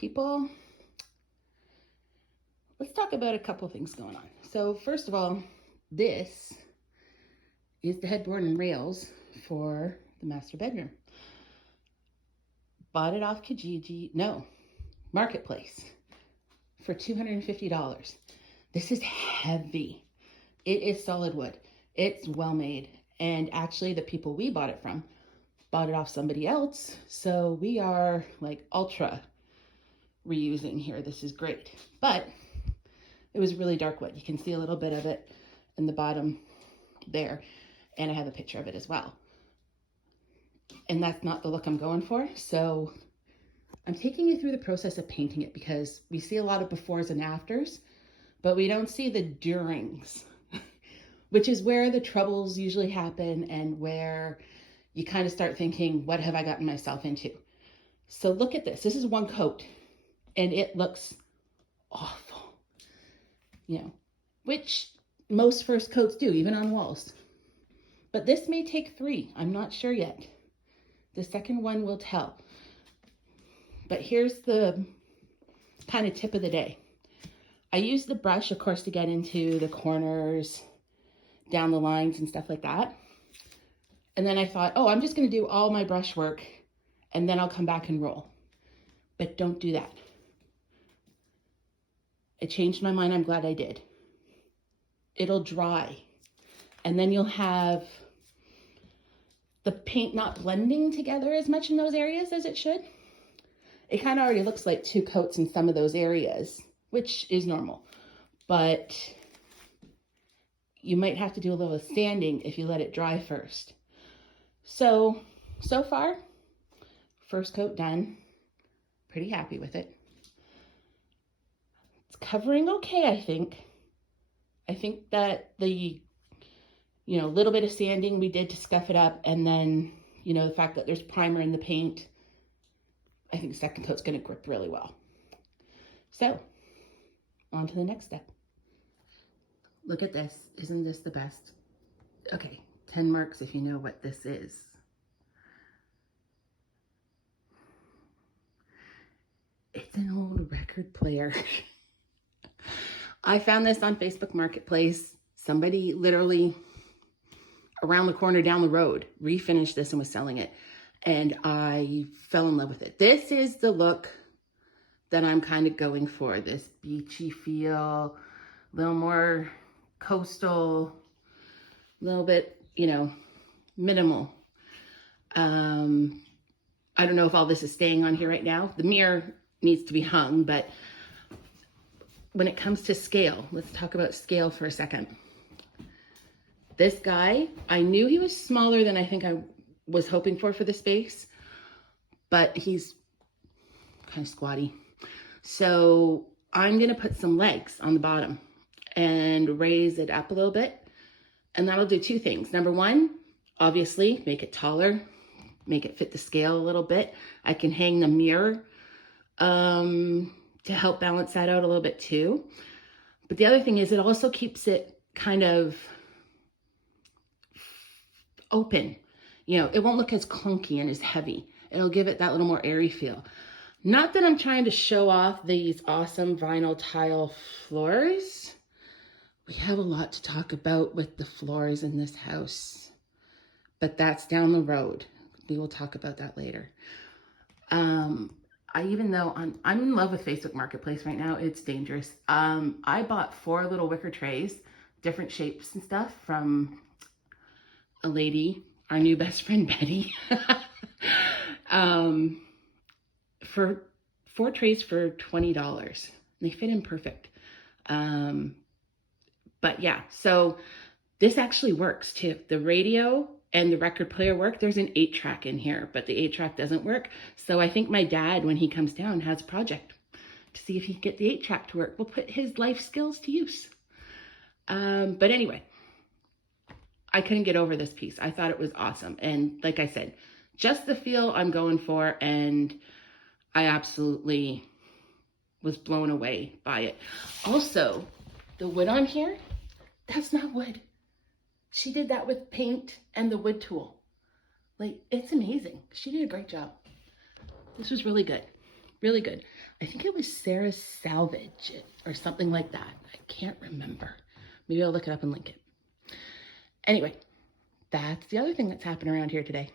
people, let's talk about a couple things going on. So first of all, this is the headboard and rails for the master bedroom. Bought it off Marketplace for $250. This is heavy. It is solid wood. It's well made. And actually the people we bought it from bought it off somebody else. So we are like ultra reusing here. This is great. But it was really dark wood. You can see a little bit of it in the bottom there. And I have a picture of it as well. And that's not the look I'm going for. So I'm taking you through the process of painting it because we see a lot of befores and afters, but we don't see the durings, which is where the troubles usually happen and where you kind of start thinking, what have I gotten myself into? So look at this. This is one coat and it looks awful, which most first coats do, even on walls. But this may take 3. I'm not sure yet. The second one will tell. But here's the kind of tip of the day. I use the brush, of course, to get into the corners, down the lines and stuff like that. And then I thought, oh, I'm just going to do all my brush work and then I'll come back and roll. But don't do that. I changed my mind. I'm glad I did. It'll dry. And then you'll have the paint not blending together as much in those areas as it should. It kind of already looks like 2 coats in some of those areas, which is normal. But you might have to do a little sanding if you let it dry first. So far, first coat done. Pretty happy with it. It's covering okay, I think. I think that the little bit of sanding we did to scuff it up, and then, the fact that there's primer in the paint, I think the second coat's going to grip really well. So, on to the next step. Look at this. Isn't this the best? Okay, 10 marks if you know what this is. It's an old record player. I found this on Facebook Marketplace. Somebody literally around the corner down the road refinished this and was selling it. And I fell in love with it. This is the look that I'm kind of going for. This beachy feel, a little more coastal, a little bit, minimal. I don't know if all this is staying on here right now. The mirror needs to be hung, but when it comes to scale, let's talk about scale for a second. This guy, I knew he was smaller than I think I was hoping for the space, but he's kind of squatty. So I'm going to put some legs on the bottom and raise it up a little bit. And that'll do 2 things. Number 1, obviously make it taller, make it fit the scale a little bit. I can hang the mirror to help balance that out a little bit too. But the other thing is it also keeps it kind of open. It won't look as clunky and as heavy. It'll give it that little more airy feel. Not that I'm trying to show off these awesome vinyl tile floors. We have a lot to talk about with the floors in this house, but that's down the road. We will talk about that later. Even though I'm in love with Facebook Marketplace right now, it's dangerous. I bought 4 little wicker trays, different shapes and stuff from a lady, our new best friend, Betty, for 4 trays for $20. They fit in perfect. But yeah, so this actually works too. The radio and the record player work. There's an 8-track in here, but the 8-track doesn't work. So I think my dad, when he comes down, has a project to see if he can get the 8-track to work. We'll put his life skills to use. But anyway, I couldn't get over this piece. I thought it was awesome. And like I said, just the feel I'm going for, and I absolutely was blown away by it. Also, the wood on here, that's not wood. She did that with paint and the wood tool. Like, it's amazing. She did a great job. This was really good. Really good. I think it was Sarah Salvage or something like that. I can't remember. Maybe I'll look it up and link it. Anyway, that's the other thing that's happened around here today.